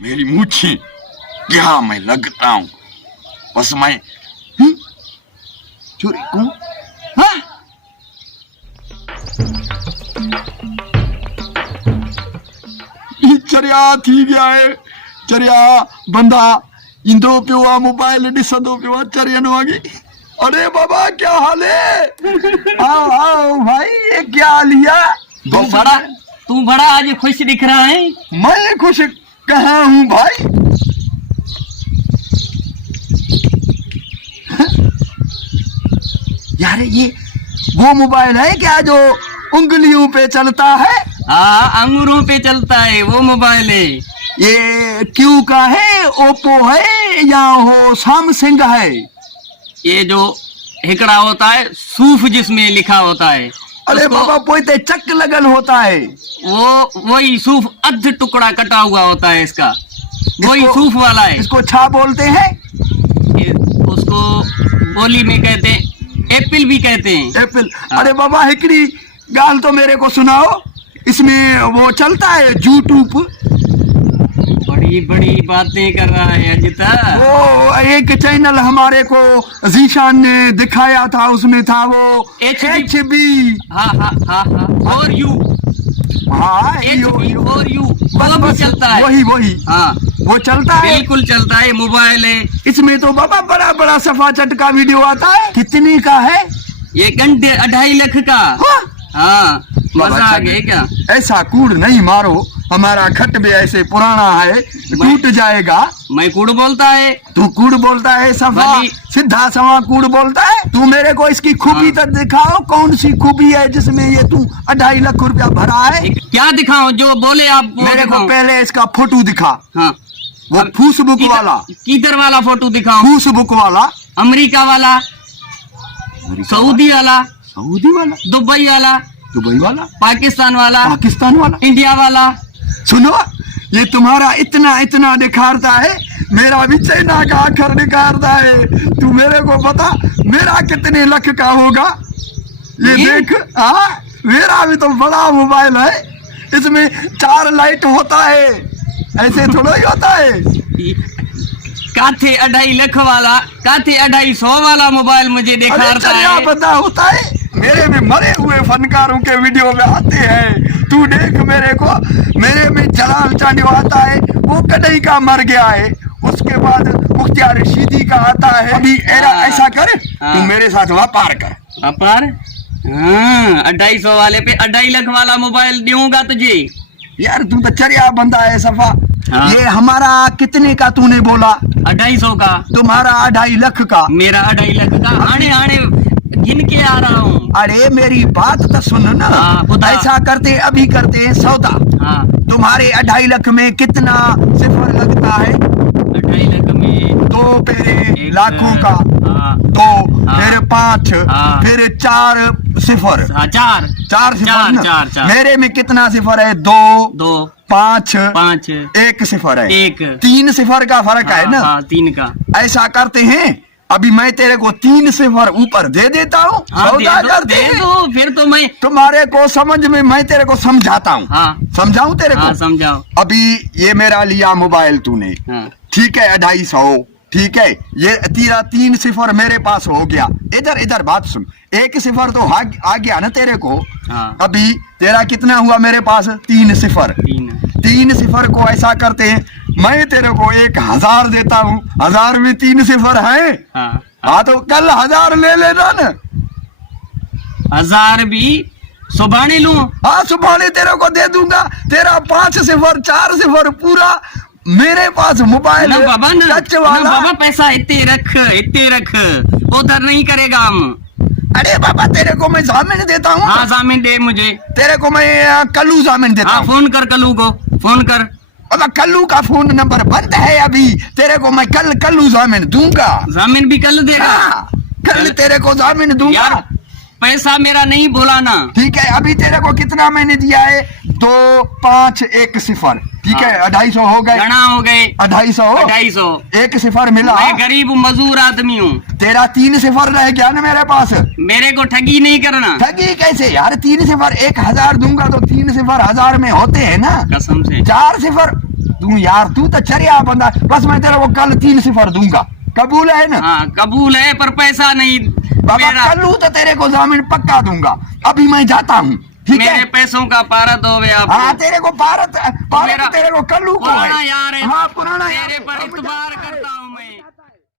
मेरी मूछी, क्या मैं लगता हूँ। बस मैं चोरी कौन? हाँ? चरिया थी गया है। चरिया बंदा इंदो पियो मोबाइल ॾिसंदो पियो चरियन वागी। अरे बाबा क्या हाल है? आओ आओ भाई, ये क्या लिया? तू बड़ा आज खुश दिख रहा है। मैं खुश कहाँ हूँ भाई? यार ये वो मोबाइल है क्या जो उंगलियों पे चलता है? हाँ, अंगूरों पे चलता है वो मोबाइल है। ये क्यू का है, ओप्पो है या हो सैमसंग है? ये जो हिकड़ा होता है सूफ जिसमें लिखा होता है। अरे बाबा पोते चक लगन होता है। वो वही सूफ अध टुकड़ा कटा हुआ होता है इसका, वही सूफ वाला है। इसको छा बोलते हैं? उसको बोली में कहते हैं एप्पल भी कहते हैं। एप्पल। अरे बाबा हिकड़ी गाल तो मेरे को सुनाओ, इसमें वो चलता है यूट्यूब? बड़ी बड़ी बातें कर रहा है अजिता। वो एक चैनल हमारे को जीशान ने दिखाया था, उसमें था वो HB। हाँ हाँ हाँ हाँ, और यू। हाँ HB और यू बस भी चलता है। वही हाँ वो चलता है, बिल्कुल चलता है। मोबाइल है, इसमें तो बाबा बड़ा बड़ा सफा चटका वीडियो आता है। कितने का है ये? घंटे 2.5 लाख का। हाँ, मजा आ गया क्या? ऐसा कूड़ नहीं मारो, हमारा खट भी ऐसे पुराना है, टूट जाएगा। मैं कूड़ बोलता है? तू कूड़ बोलता है? सफा सीधा सवा कूड़ बोलता है। तू मेरे को इसकी खूबी तो दिखाओ, कौन सी खूबी है जिसमें ये तू 2.5 लाख रुपया भरा है? क्या दिखाऊं? जो बोले आप वो मेरे को पहले इसका फोटो दिखा। हाँ, वो फेसबुक वाला। किधर वाला फोटो दिखाऊं? फेसबुक वाला, अमेरिका वाला, सऊदी वाला, दुबई वाला, पाकिस्तान वाला, इंडिया वाला। सुनो, ये तुम्हारा इतना इतना दिखाता है, मेरा भी चाइना का आखिर दिखाता है। तू मेरे को बता मेरा कितने लाख का होगा? ये देख, हाँ मेरा भी तो बड़ा मोबाइल है, इसमें 4 लाइट होता है, ऐसे थोड़ा ही होता है। काथे 2.5 लाख वाला, काथे 250 वाला मोबाइल मुझे दिखाता है। पता होता है, मेरे में मरे हुए फनकारों के वीडियो में आते हैं। तू देख मेरे में जलाल चांडियो आता है, वो कदई का मर गया है। उसके बाद मुख्तियार रशीदी का आता है। अभी ऐसा कर, तू मेरे साथ व्यापार कर। व्यापार? हाँ, 250 वाले पे 2.5 लाख वाला मोबाइल दूंगा तुझे। यार तू तो चरिया बंदा है सफा। हाँ। ये हमारा कितने का तूने बोला? 250 का। तुम्हारा 2.5 लाख का। मेरा 2.5 लाख का। आने गिन के आ रहा हूँ। अरे मेरी बात तो सुन ना। ऐसा करते अभी करते हैं सौदा। हाँ। तुम्हारे 2.5 लाख में कितना सिफर लगता है? 2.5 लाख में 2 पेरे लाखों का। हाँ। 2 फिर 5 फिर 4 सिफर। 4 सिफर ना? चार। मेरे में कितना सिफर है? 2 5 1 सिफर है। 3 सिफर का फर्क है ना? 3 का। ऐसा करते हैं, अभी मैं तेरे को 3 सिफर ऊपर दे देता हूँ। दे दो, फिर तो मैं तुम्हारे को समझ में, मैं तेरे को समझाता हूँ। हाँ। समझाऊं तेरे को? समझाओ। अभी ये मेरा लिया मोबाइल तूने। हाँ। ठीक है, 250। ठीक है, ये तेरा 3 सिफर मेरे पास हो गया। इधर बात सुन, 1 सिफर तो आ गया ना तेरे को। हाँ। अभी तेरा कितना हुआ मेरे पास? 3 सिफर। 3 सिफर को ऐसा करते हैं, मैं तेरे को 1000 देता हूँ। 1000 में 3 सिफर है। हाँ तो कल 1000 ले लेना ना। 1000 भी सुबह लूं? हाँ सुबह तेरे को दे दूंगा। तेरा 5 सिफर 4 सिफर पूरा मेरे पास मोबाइल है। बाबा पैसा इतने रख, उधर नहीं करेगा हम। अरे बाबा तेरे को मैं जामिन देता हूँ। हाँ जामिन दे मुझे। तेरे को मैं कल्लू जामिन देता हूँ। फोन कर कल्लू को, फोन कर। अब कल्लू का फोन नंबर बंद है अभी। तेरे को मैं कल्लू जामिन दूंगा। जामिन भी कल देगा? हाँ, कल तेरे को जामिन दूंगा। पैसा मेरा नहीं भुलाना। ठीक है, अभी तेरे को कितना मैंने दिया है? 2 5 1 सिफर। ठीक है, 250 हो गए। गणा हो गए। 250 1 सिफर मिला। मैं गरीब मजदूर आदमी हूँ। तेरा 3 सिफर रह गया ना मेरे पास। मेरे को ठगी नहीं करना। ठगी कैसे यार? 3 सिफर 1000 दूंगा तो 3 सिफर 1000 में होते हैं ना? कसम से। 4 सिफर तू यार तू तो चरिया बंदा, बस मैं तेरे को कल 3 सिफर दूंगा, कबूल है ना? हाँ कबूल है, पर पैसा नहीं बाबा मेरा। कल तो तेरे को जामिन पक्का दूंगा, अभी मैं जाता हूँ, ठीक मेरे है? पैसों का पारा दो आप। हाँ तेरे को भारत मेरा तेरे को कल्लू को है। पुराना यार है, हाँ पुराना तेरे यार पर है। इतबार करता हूँ।